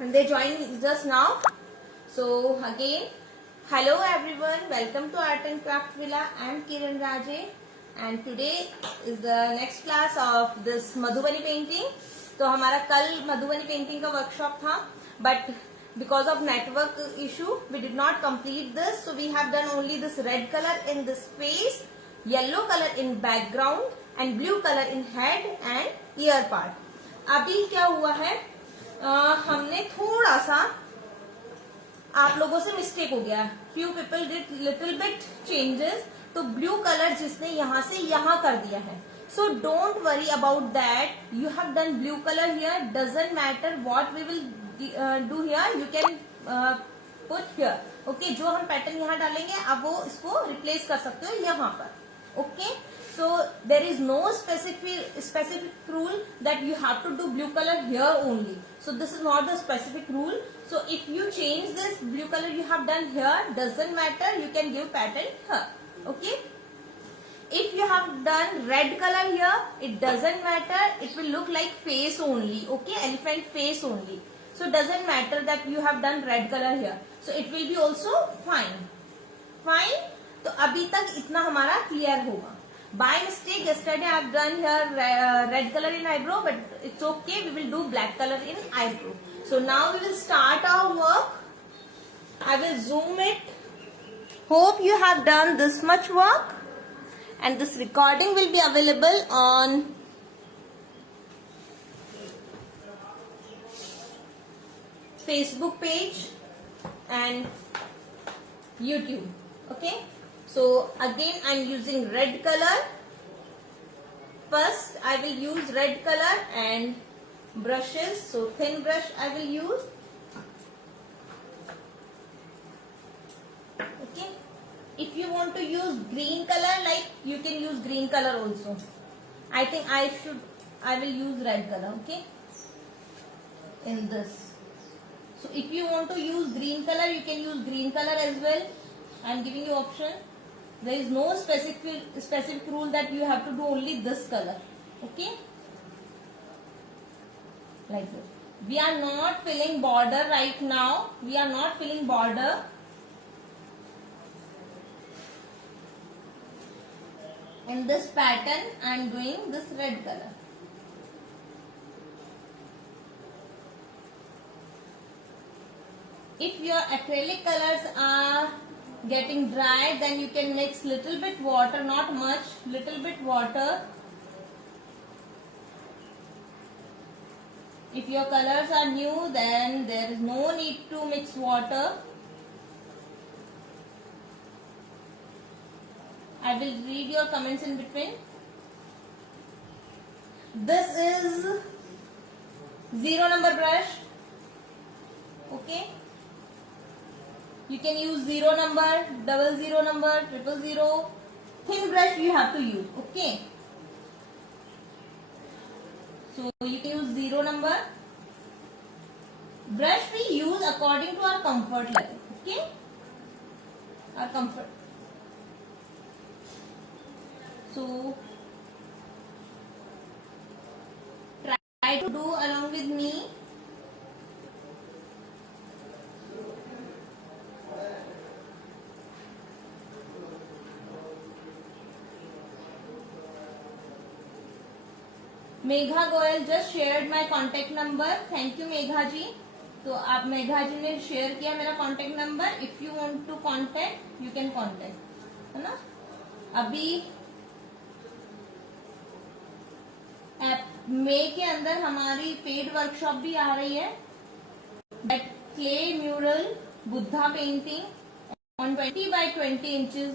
and they join us now. So again, hello everyone, welcome to Art and Craft Villa. I am Kiran Raje and today is the next class of this Madhubani painting. तो हमारा कल Madhubani painting का workshop था, but because of network issue we did not complete this, so we have done only this red color in this face, yellow color in background and blue color in head and ear part. अभी क्या हुआ है, हमने थोड़ा सा आप लोगों से मिस्टेक हो गया, few people did little bit changes, तो ब्लू कलर जिसने यहाँ से यहाँ कर दिया है. So don't worry about that. You have done blue color here. Doesn't matter what we will do here. You can put here. Okay. जो हम पैटर्न यहाँ डालेंगे आप वो इसको रिप्लेस कर सकते हो यहाँ पर. Okay. So there is no specific rule that you have to do blue color here only. So this is not the specific rule. So if you change this blue color you have done here, doesn't matter. You can give pattern here. Okay. If you have done red color here, it doesn't matter. It will look like face only. Okay, elephant face only. So doesn't matter that you have done red color here. So it will be also fine. Fine. तो अभी तक इतना हमारा clear होगा. By mistake, yesterday I have done here red color in eyebrow, but it's okay. We will do black color in eyebrow. So now we will start our work. I will zoom it. Hope you have done this much work. And this recording will be available on Facebook page and YouTube. Okay. So again I am using red color. First I will use red color and brushes. So thin brush I will use. Okay. If you want to use green color, like you can use green color also. I think I will use red color, okay, in this. So if you want to use green color, you can use green color as well. I am giving you option. There is no specific rule that you have to do only this color, okay, like this. We are not filling border right now. We are not filling border. In this pattern I am doing this red color. If your acrylic colors are getting dry, then you can mix little bit water, not much, little bit water. If your colors are new, then there is no need to mix water. I will read your comments in between. This is 0 number brush. Okay. You can use 0 number, 00 number, 000. Thin brush you have to use. Okay. So you can use 0 number. Brush we use according to our comfort level. Okay. Our comfort. So try to do along with me. Megha Goyal just shared my contact number. Thank you Megha जी. तो आप मेघा जी ने share किया मेरा contact number. If you want to contact, you can contact. है ना. अभी मई के अंदर हमारी पेड वर्कशॉप भी आ रही है. Clay mural Buddha painting on 20 by 20 inches.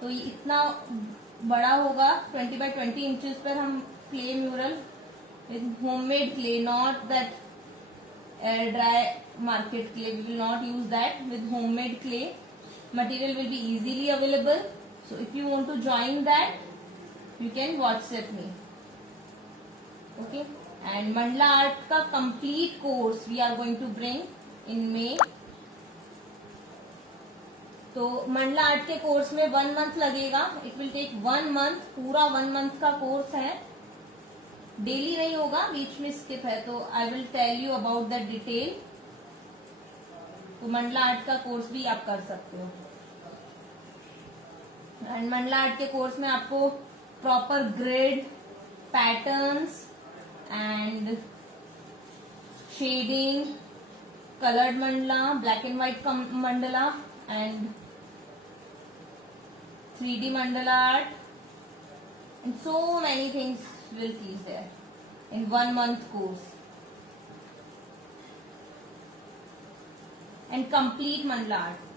तो इतना बड़ा होगा. 20 by 20 इंचेस पर हम clay mural with homemade clay, not that dry market clay. We will not use that. With homemade clay material will be easily available. So if you want to join that you can WhatsApp me. Okay, and Mandala art का complete course we are going to bring in May. तो mandala art के course में 1 month लगेगा. It will take 1 month. पूरा 1 month का course है. Daily नहीं होगा, बीच में स्किप है, तो I will tell you about the detail. तो मंडला आर्ट का कोर्स भी आप कर सकते हो। एंड मंडला आर्ट के कोर्स में आपको proper grid, patterns and shading, colored mandala, black and white mandala and 3D mandala art and so many things will teach there in 1 month course and complete mandala art.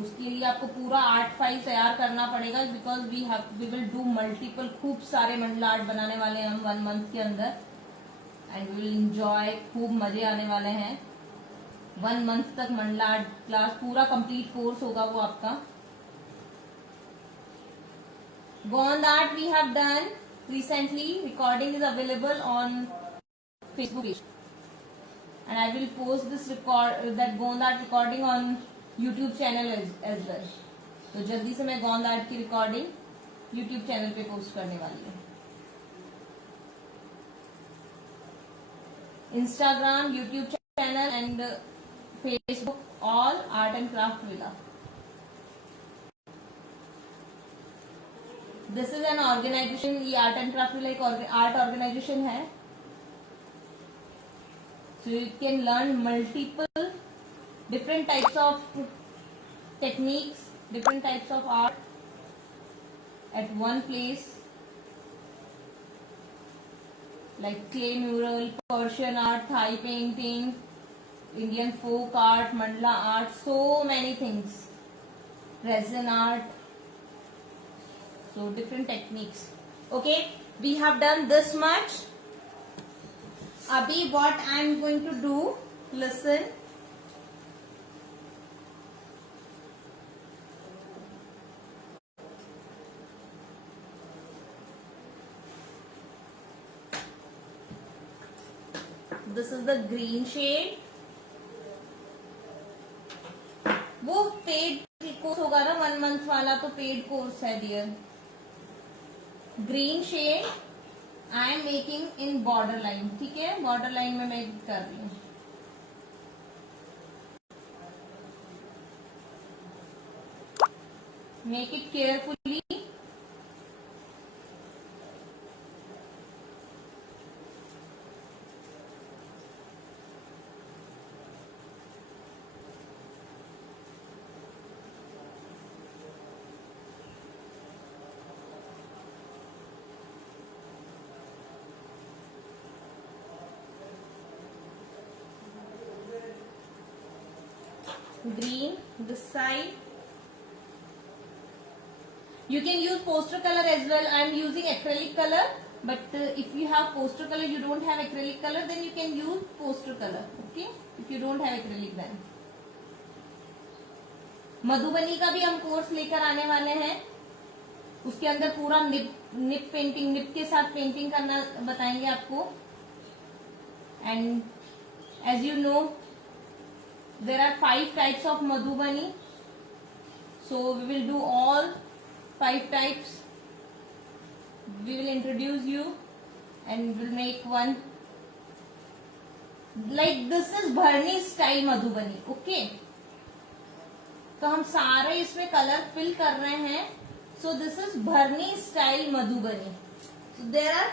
उसके लिए आपको पूरा art file तैयार करना पड़ेगा, because we will do multiple, खूब सारे Mandla art बनाने वाले हैं हम 1 मंथ के अंदर एंड वी विल एंजॉय, खूब मजे आने वाले हैं। 1 मंथ तक मंडला आर्ट क्लास पूरा कंप्लीट कोर्स होगा वो आपका। Gond art we have done recently, recording is available on Facebook page and I will post this that Gond art recording on YouTube channel as well. तो जल्दी से मैं गोंद आर्ट की रिकॉर्डिंग यूट्यूब चैनल पे पोस्ट करने वाली हूँ। Instagram, YouTube channel and Facebook, all art and craft villa. This is an organisation, ये आर्ट एंड क्राफ्ट विला एक आर्ट ऑर्गेनाइजेशन है। So you can learn multiple different types of techniques, different types of art at one place, like clay mural, Persian art, Thai painting, Indian folk art, mandala art, so many things, resin art, so different techniques. Okay, we have done this much. Abhi what I am going to do, listen. This is the green shade. वो paid course होगा ना 1 month वाला, तो paid course है dear. Green shade I am making in border line, ठीक है, border line में मैं कर रही हूँ। Make it carefully. Green this side. You can use poster color as well. I am using acrylic color, but if you have poster color, you don't have acrylic color, then you can use poster color. Okay, if you don't have acrylic then. Madhubani का भी हम course लेकर आने वाले हैं, उसके अंदर पूरा निप पेंटिंग, निप के साथ पेंटिंग करना बताएंगे आपको। And as you know there are 5 types of Madhubani, so we will do all 5 types. We will introduce you and we'll make one like this is Bharni style Madhubani. Okay, तो हम सारे इसमें colour fill कर रहे हैं। So this is Bharni style Madhubani. So there are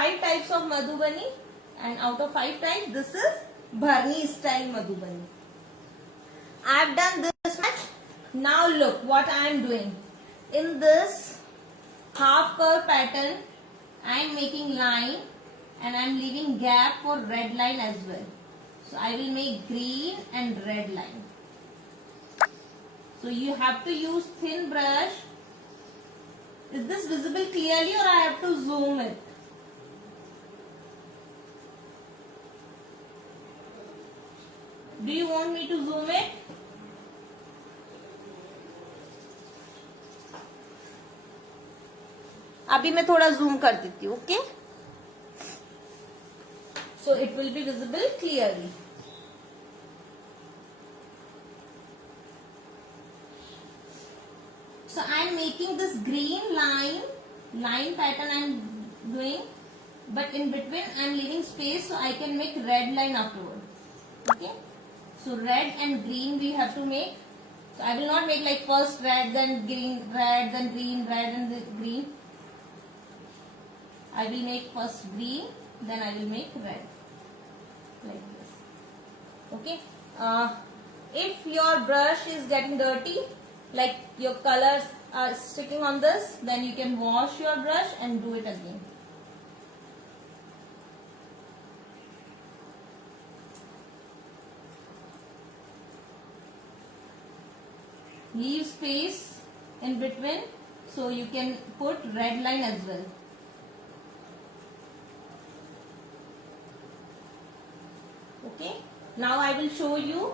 5 types of Madhubani and out of 5 types this is Bharni style Madhubani. I have done this much. Now look what I am doing. In this half curve pattern, I am making line and I am leaving gap for red line as well. So I will make green and red line. So you have to use thin brush. Is this visible clearly or I have to zoom it? Do you want me to zoom it? अभी मैं थोड़ा zoom कर देती हूँ, okay, so it will be visible clearly. So I am making this green line pattern I am doing, but in between I am leaving space so I can make red line afterward. Okay, so red and green we have to make. So I will not make like first red, then green, red, then green, red and green. I will make first green, then I will make red, like this. Okay. If your brush is getting dirty, like your colors are sticking on this, then you can wash your brush and do it again. Leave space in between so you can put red line as well. Okay, now I will show you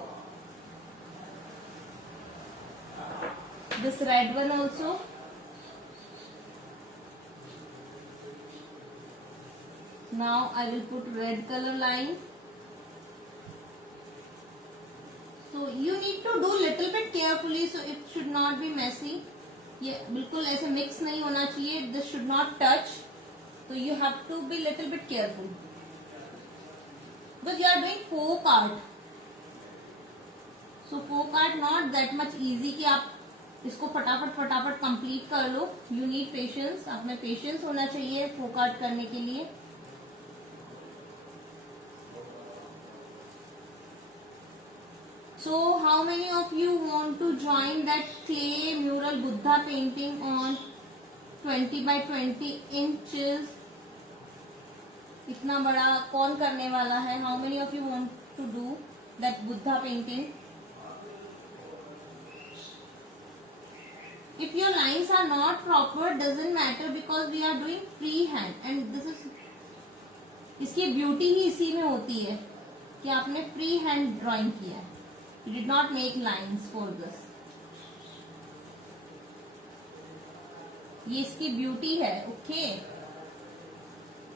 this red one also. Now I will put red color line. So you need to do little bit carefully, so it should not be messy. ये बिल्कुल ऐसे mix नहीं होना चाहिए. This should not touch. So you have to be little bit careful. Because you are doing folk art. So folk art not that much easy कि आप इसको फटाफट कंप्लीट कर लो. You need patience. आप में patience होना चाहिए folk art करने के लिए. So how many of you want to join that clay mural Buddha painting on 20 by 20 inches? इतना बड़ा कौन करने वाला है? How many of you want to do that Buddha painting? If your lines are not proper, doesn't matter because we are doing freehand and this is इसकी beauty ही इसी में होती है कि आपने फ्री हैंड ड्राइंग किया है. You did not make lines for this. ये इसकी ब्यूटी है. ओके,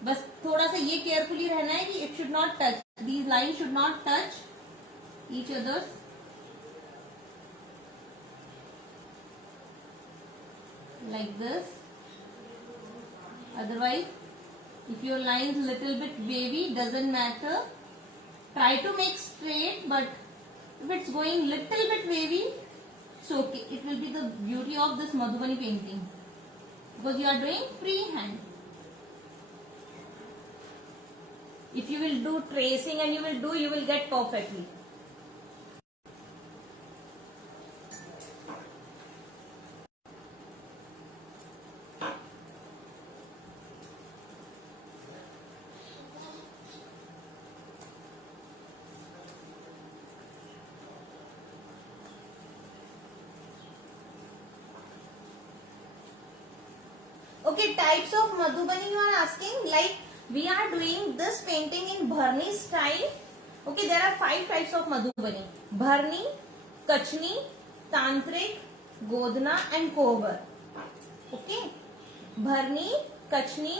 बस थोड़ा सा ये केयरफुली रहना है कि it should not touch, these line should not touch each others. Like this. Otherwise, if your line is little bit wavy, doesn't matter. Try to make straight, but if it's going little bit wavy, it's okay. It will be the beauty of this Madhubani painting because you are doing free hand. If you will do tracing and you will get perfectly. Okay, types of Madhubani you are asking. Like we are doing this painting in Bharni style. Okay, there are 5 types of Madhubani: Bharni, Kachni, Tantrik, Godhna and Kohbar. Okay, Bharni, Kachni,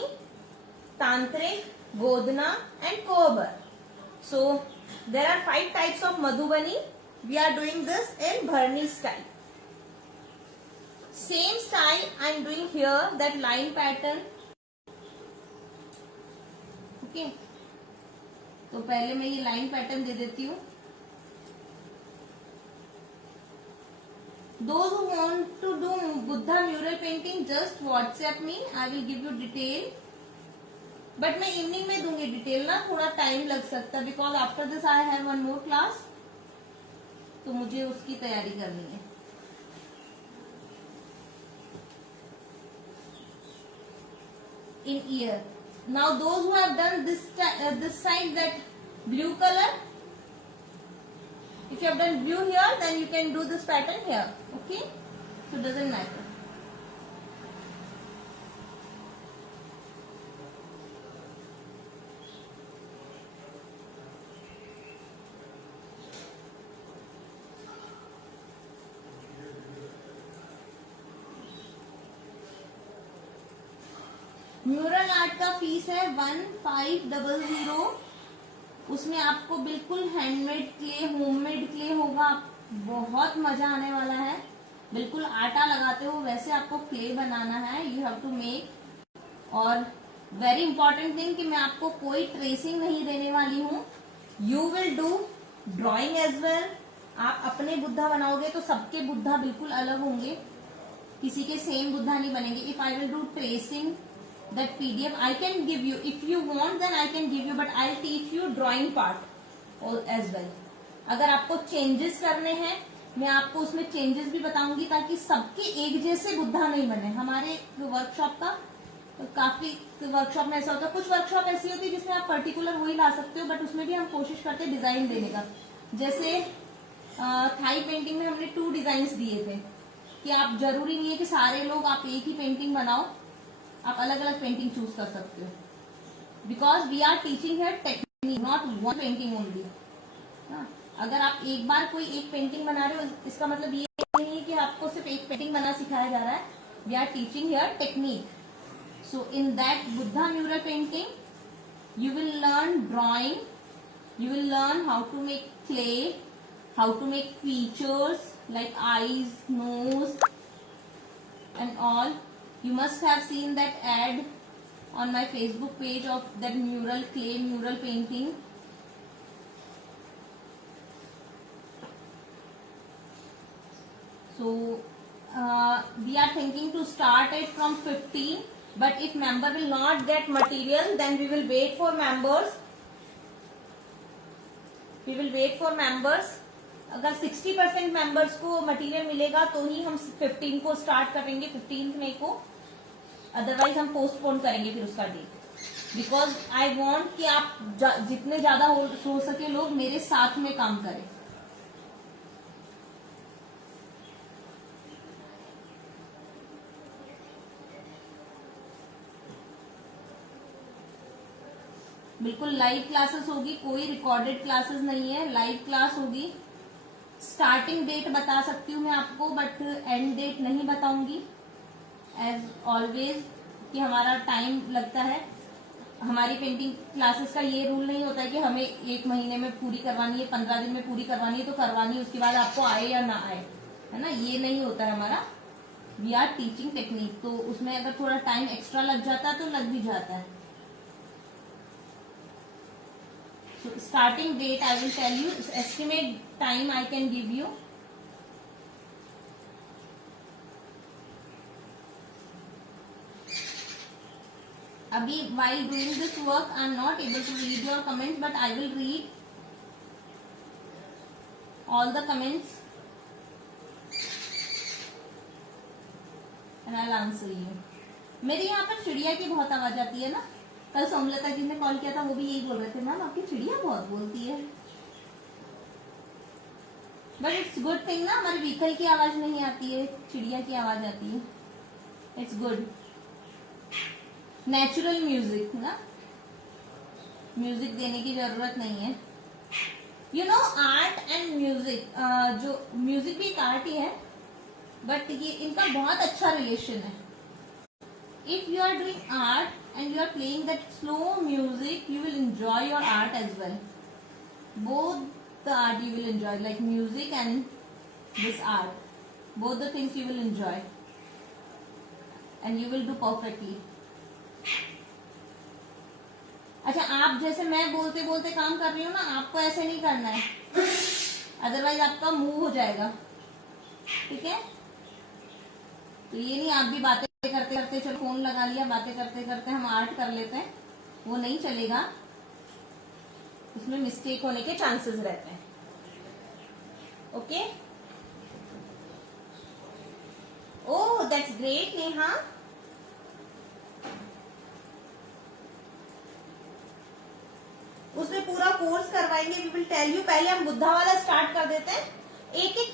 Tantrik, Godhna and Kohbar. So there are 5 types of Madhubani. We are doing this in Bharni style. Same style I am doing here, that line pattern. Okay, तो पहले मैं ये line pattern दे देती हूँ. Those who want to do Buddha mural painting, just WhatsApp me. I will give you detail. But मैं evening में दूंगी detail ना, थोड़ा टाइम लग सकता है because after this I have one more class. तो मुझे उसकी तैयारी करनी है. In ear. Now those who have done this side, that blue color, if you have done blue here, then you can do this pattern here. Okay, so it doesn't matter. Mural art का fees है 1500. उसमें आपको बिल्कुल handmade clay, homemade clay होगा. बहुत मजा आने वाला है. बिल्कुल आटा लगाते हो वैसे आपको क्ले बनाना है. You have to make. और वेरी इंपॉर्टेंट थिंग कि मैं आपको कोई ट्रेसिंग नहीं देने वाली हूँ. You will do drawing as well. आप अपने बुद्धा बनाओगे तो सबके बुद्धा बिल्कुल अलग होंगे, किसी के सेम बुद्धा नहीं बनेंगे. If I will do tracing that PDF I can give you. If you want then I can give you, but I teach you drawing part as well. अगर आपको चेंजेस करने हैं मैं आपको उसमें चेंजेस भी बताऊंगी ताकि सबके एक जैसे बुद्धा नहीं बने. हमारे वर्कशॉप का काफी वर्कशॉप में ऐसा होता है, कुछ वर्कशॉप ऐसी होती है जिसमें आप पर्टिकुलर वही ला सकते हो, बट उसमें भी हम कोशिश करते हैं डिजाइन देने का. जैसे थाई पेंटिंग में हमने 2 डिजाइन दिए थे कि आप जरूरी नहीं है कि सारे लोग आप एक ही पेंटिंग बनाओ, आप अलग अलग पेंटिंग चूज कर सकते हो. Because we are teaching here technique, not one painting only. अगर आप एक बार कोई एक पेंटिंग बना रहे हो इसका मतलब ये नहीं है कि आपको सिर्फ एक पेंटिंग बना सिखाया जा रहा है. We are teaching here technique. So in that Buddha mural painting, you will learn drawing, you will learn how to make clay, how to make features like eyes, nose and all. You must have seen that ad on my Facebook page of that mural clay mural painting. So we are thinking to start it from 15. But if member will not get material, then we will wait for members. We will wait for members. अगर 60% members को material मिलेगा तो ही हम 15 को start करेंगे, 15 मई को. Otherwise हम postpone करेंगे फिर उसका डेट. बिकॉज आई वॉन्ट कि आप जितने ज्यादा हो सके लोग मेरे साथ में काम करें. बिल्कुल लाइव क्लासेस होगी, कोई रिकॉर्डेड क्लासेस नहीं है, लाइव क्लास होगी. स्टार्टिंग डेट बता सकती हूँ मैं आपको, बट एंड डेट नहीं बताऊंगी. एज ऑलवेज कि हमारा टाइम लगता है. हमारी पेंटिंग क्लासेस का ये रूल नहीं होता है कि हमें 1 महीने में पूरी करवानी है, 15 दिन में पूरी करवानी है तो करवानी है, उसके बाद आपको आए या ना आए, है ना. ये नहीं होता है हमारा. वी आर टीचिंग टेक्निक, तो उसमें अगर थोड़ा टाइम एक्स्ट्रा लग जाता है तो लग भी जाता है. So starting date I will tell you, estimate time I can give you. अभी while doing this work I am not able to read your comments, but I will read all the comments and I'll answer you. मेरे यहाँ पर चिड़िया की बहुत आवाज आती है ना. कल सोमलता जी ने कॉल किया था, वो भी यही बोल रहे थे, मैम आपकी चिड़िया बहुत बोलती है. बट इट्स गुड थिंग ना, हमारे व्हीकल की आवाज नहीं आती है, चिड़िया की आवाज आती है. It's good. नेचुरल म्यूजिक ना, म्यूजिक देने की जरूरत नहीं है. You know art and music, जो म्यूजिक भी एक आर्ट ही है, बट ये इनका बहुत अच्छा रिलेशन है. If you are doing art and you are playing that slow music, you will enjoy your art as well. Both the art you will enjoy, like music and this art. Both the things you will enjoy. And you will do perfectly. अच्छा, आप जैसे मैं बोलते बोलते काम कर रही हूँ ना, आपको ऐसे नहीं करना है, अदरवाइज आपका मुंह हो जाएगा. ठीक है. तो ये नहीं आप भी बातें करते करते चलो फोन लगा लिया, बातें करते करते हम आर्ट कर लेते हैं, वो नहीं चलेगा. उसमें मिस्टेक होने के चांसेस रहते हैं. Okay. Oh that's great Neha. उसमें पूरा कोर्स करवाएंगे. We will tell you. पहले हम बुद्धा वाला स्टार्ट कर देते हैं. एक एक